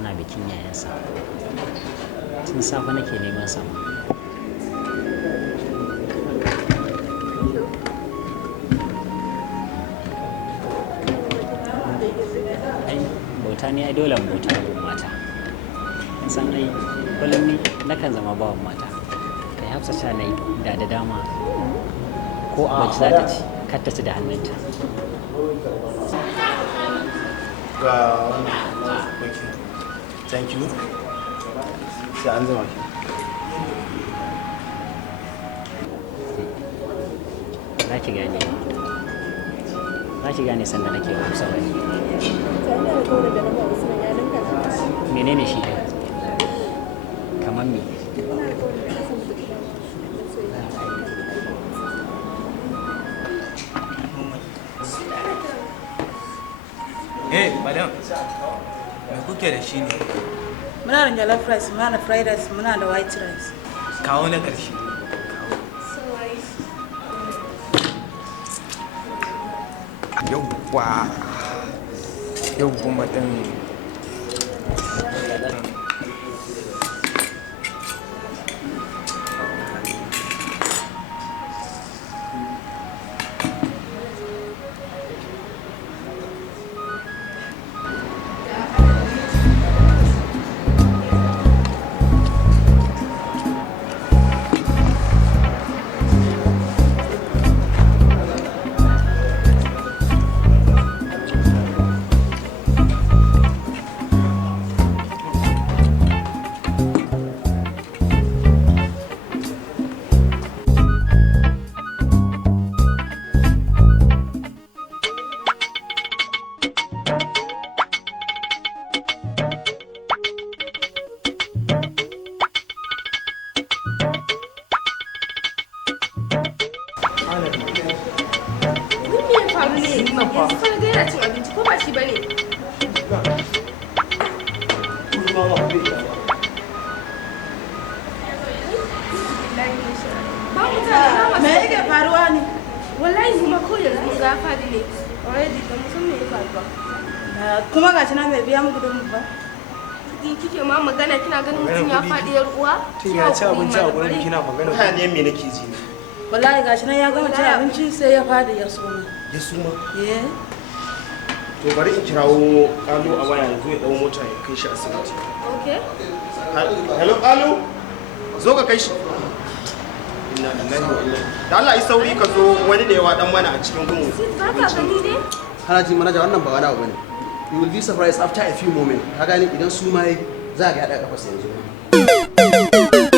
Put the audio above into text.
ana bikin yayansa. Tun safe nake neman sa. Ai bauta ne ai dole bauta ga mata. San ai kullum ni nakan zama bawan mata. Kai Hafsa ta nayi da dama ko abinci za ta ci kar ta ci da hannunta. Ga thank you. Sai an zama ki. Za ki gane. Za ki gane sanda nake kusa wani. Menene shi ɗin? Kamar me? Madam, me kuke da shi ne? Muna da jollof rice, muna da fried rice, muna da white rice. Kawo na ƙarshe. Yauwa, yau kuma ɗin Me yake faruwa ne? Wallahi kuma ko yanzu mun ga fadi ne. Already da mutum me ya faru ba. Kuma gashi na bai biya muku don ba. Kike ma magana kina ganin mutum ya fadi yar uwa? tun ya ci abinci a gurin kina magana. Ha ne me nake ji ne? Wallahi gashi na ya gama cin abinci sai ya fadi ya suma. Ya suma. Eh. To bari in kirawo Kalu a waya yanzu ya dau mota ya kai shi asibiti. Okay. Hello Kalu. Zo ka kai shi. Inna lillahi wa inna ilaihi. Da Allah yi sauri ka zo wani ne wa dan mana a cikin gumu. Ba ka gani ne? Hanaji manaja wannan ba wani abu bane. You will be surprised after a few moments. Ka gani idan su mai za ga ya daga kafa sai yanzu.